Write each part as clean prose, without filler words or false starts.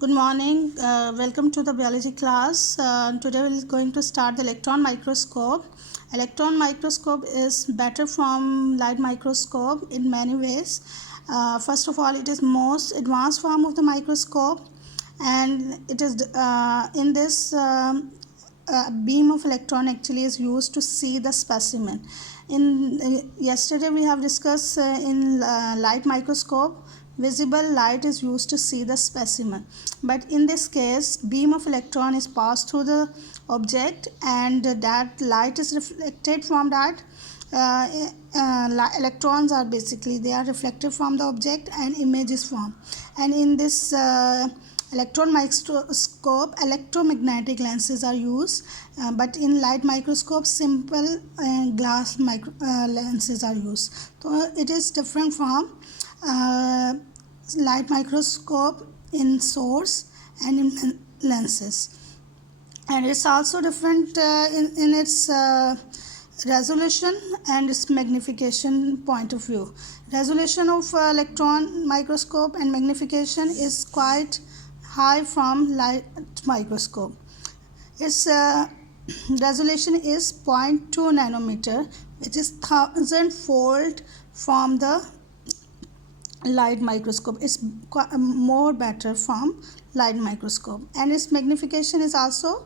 Good morning. Welcome to the biology class. Today we are going to start the electron microscope. Electron microscope is better from light microscope in many ways. First of all, it is most advanced form of the microscope, and it is in this beam of electron actually is used to see the specimen. In yesterday we have discussed in light microscope visible light is used to see the specimen, but in this case beam of electron is passed through the object and that light is reflected from that. Electrons are basically they are reflected from the object and image is formed, and in this electron microscope electromagnetic lenses are used, but in light microscope simple glass lenses are used. So it is different from light microscope in source and in lenses, and it's also different in its resolution and its magnification point of view. Resolution of electron microscope and magnification is quite high from light microscope. Its resolution is 0.2 nanometer, which is 1000-fold from the light microscope. It's more better from light microscope, and its magnification is also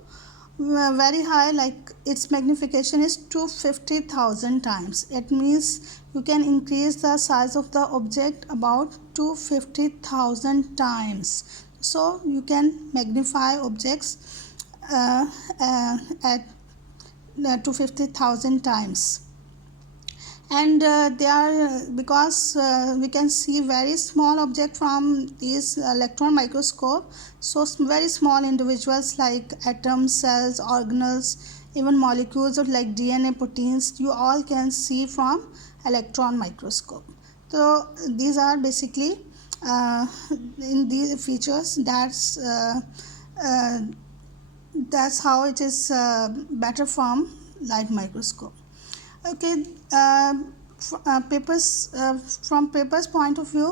very high, like its magnification is 250,000 times. It means you can increase the size of the object about 250,000 times. So you can magnify objects at 250,000 times, and they are because we can see very small object from these electron microscope. So very small individuals like atoms, cells, organelles, even molecules of like DNA, proteins, you all can see from electron microscope. So these are basically in these features. That's how it is better from light microscope. Okay, papers from papers point of view,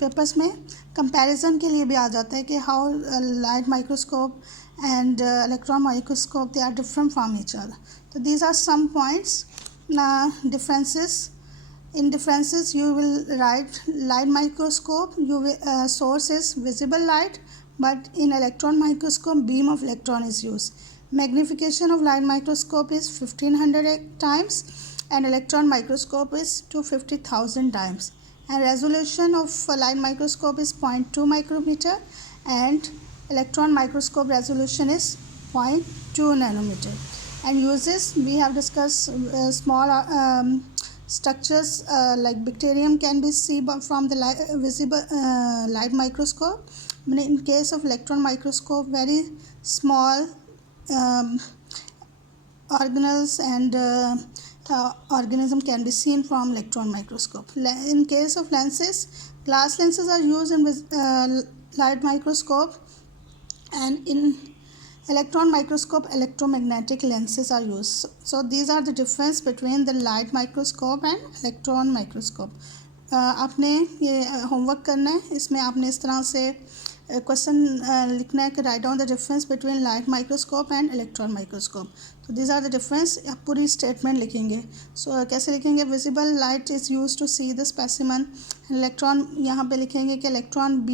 papers में comparison के लिए भी आ जाता है कि how light microscope and electron microscope they are different from each other. तो these are some points differences. In differences you will write light microscope, source is visible light, but in electron microscope beam of electron is used. Magnification of light microscope is 1500 times and electron microscope is 250,000 times, and resolution of light microscope is 0.2 micrometer and electron microscope resolution is 0.2 nanometer. And uses we have discussed small structures like bacterium can be seen from the visible light microscope. In case of electron microscope very small organelles and organism can be seen from electron microscope. In case of lenses, glass lenses are used in light microscope, and in electron microscope electromagnetic lenses are used. So these are the difference between the light microscope and electron microscope. आपने ये homework करना है, इसमें आपने इस तरह से question लिखना है कि write down the difference between light microscope and electron microscope. तो दिस आर द डिफरेंस. आप पूरी स्टेटमेंट लिखेंगे. सो कैसे लिखेंगे? Visible light is use to see the specimen. Electron यहाँ पे लिखेंगे कि electron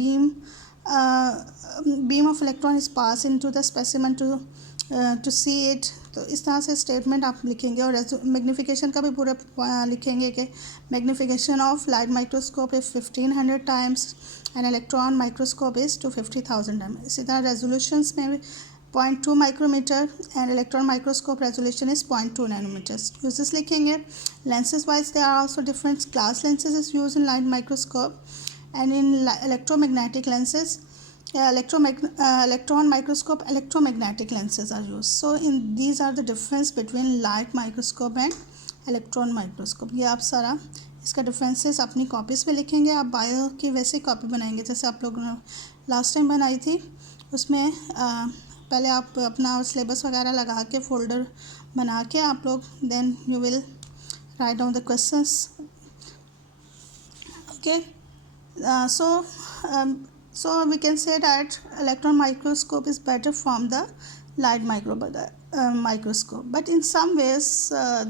beam of electron is passed into the specimen to see it. तो इस तरह से स्टेटमेंट आप लिखेंगे. और मैग्नीफिकेशन का भी पूरा लिखेंगे कि magnification of light microscope is 1500 times and electron microscope is 250,000 times. इसी तरह रेजोल्यूशंस में भी 0.2 micrometre and electron microscope resolution is 0.2 nanometres. Uses लिखेंगे. Lenses wise they are also different. Glass lenses is use in light microscope, and in electromagnetic lenses electron microscope electromagnetic lenses are used. So in these are the difference between light microscope and electron microscope. ये आप सारा इसका differences अपनी copies पे लिखेंगे. आप bio की वैसे कॉपी बनाएंगे जैसे आप लोग लास्ट टाइम बनाई थी. उसमें पहले आप अपना सिलेबस वगैरह लगा के फोल्डर बना के आप लोग then you will write down the questions. Okay. So So we can say that electron microscope is better from the light microscope. But in some ways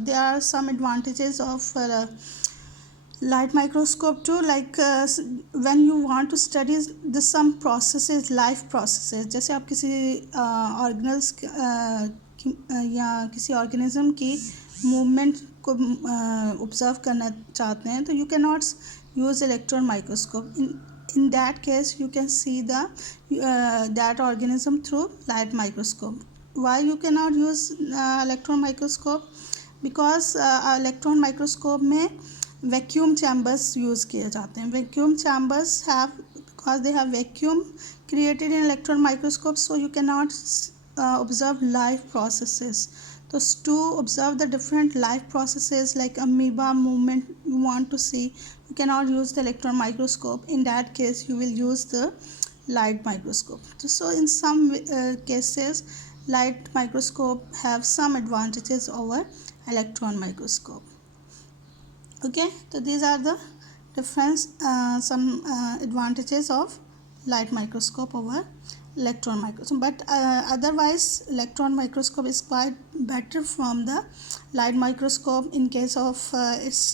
there are some advantages of light microscope too, like when you want to study the some processes, life processes, जैसे आप किसी organelles या किसी organism की movement को observe करना चाहते हैं, तो you can not use electron microscope. In that case you can see the that organism through light microscope. Why you cannot use electron microscope? Because electron microscope में vacuum chambers use किए जाते हैं. Vacuum chambers have, because they have vacuum created in electron microscope, so you cannot observe live processes. So to observe the different live processes like amoeba movement you want to see, you cannot use the electron microscope. In that case you will use the light microscope. So in some cases light microscope have some advantages over electron microscope. Okay, so these are the difference, some advantages of light microscope over electron microscope. But otherwise electron microscope is quite better from the light microscope in case of its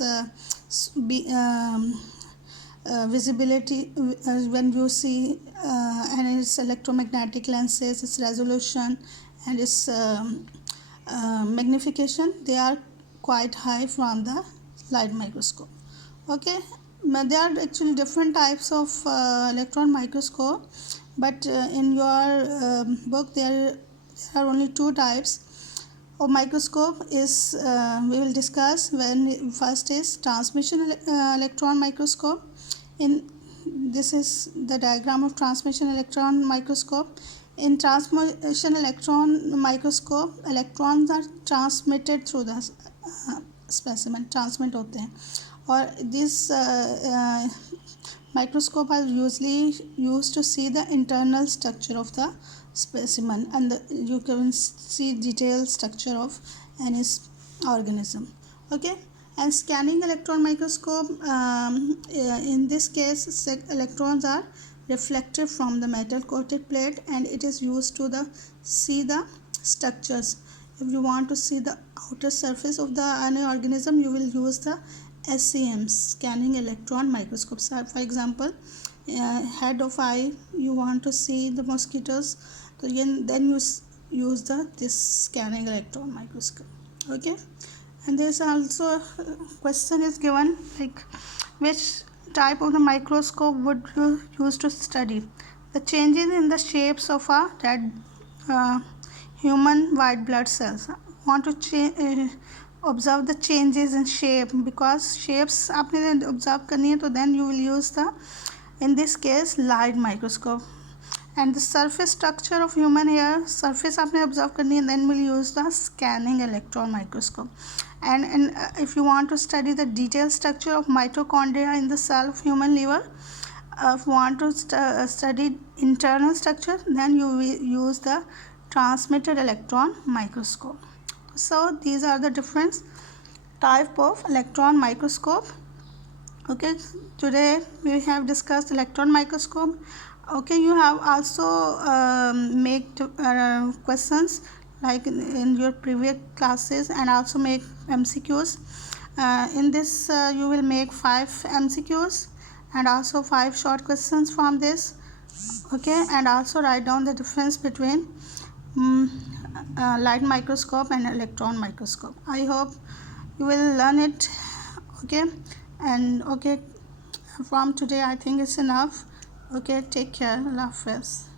visibility when you see, and its electromagnetic lenses, its resolution and its magnification, they are quite high from the light microscope. Okay, but there are actually different types of electron microscope, but in your book there are only two types of microscope is we will discuss. When first is transmission electron microscope. In this is the diagram of transmission electron microscope. In transmission electron microscope, electrons are transmitted through the specimen, transmit होते हैं, और this microscope are usually used to see the internal structure of the specimen, and you can see detailed structure of any organism. Okay, and scanning electron microscope, in this case electrons are reflected from the metal coated plate, and it is used to see the structures. If you want to see the outer surface of the any organism, you will use the SEM, scanning electron microscope. So for example, head of eye, you want to see the mosquitoes, so then you use this scanning electron microscope. Okay, and there's also a question is given, like which type of the microscope would you use to study the changes in the shapes of a red human white blood cells? Want to observe the changes in shape, because shapes आपने observe करनी है, तो then you will use the, in this case, light microscope. And the surface structure of human hair, surface आपने observe करनी है, then we'll use the scanning electron microscope. And if you want to study the detailed structure of mitochondria in the cell of human liver, if you want to study internal structure, then you will use the transmitted electron microscope. So these are the different type of electron microscope. Okay, today we have discussed electron microscope. Okay, you have also make questions like in your previous classes, and also make MCQs. In this you will make 5 MCQs and also 5 short questions from this. Okay, and also write down the difference between light microscope and electron microscope. I hope you will learn it. Okay, and okay, from today I think it's enough. Okay, take care. Allah Hafiz.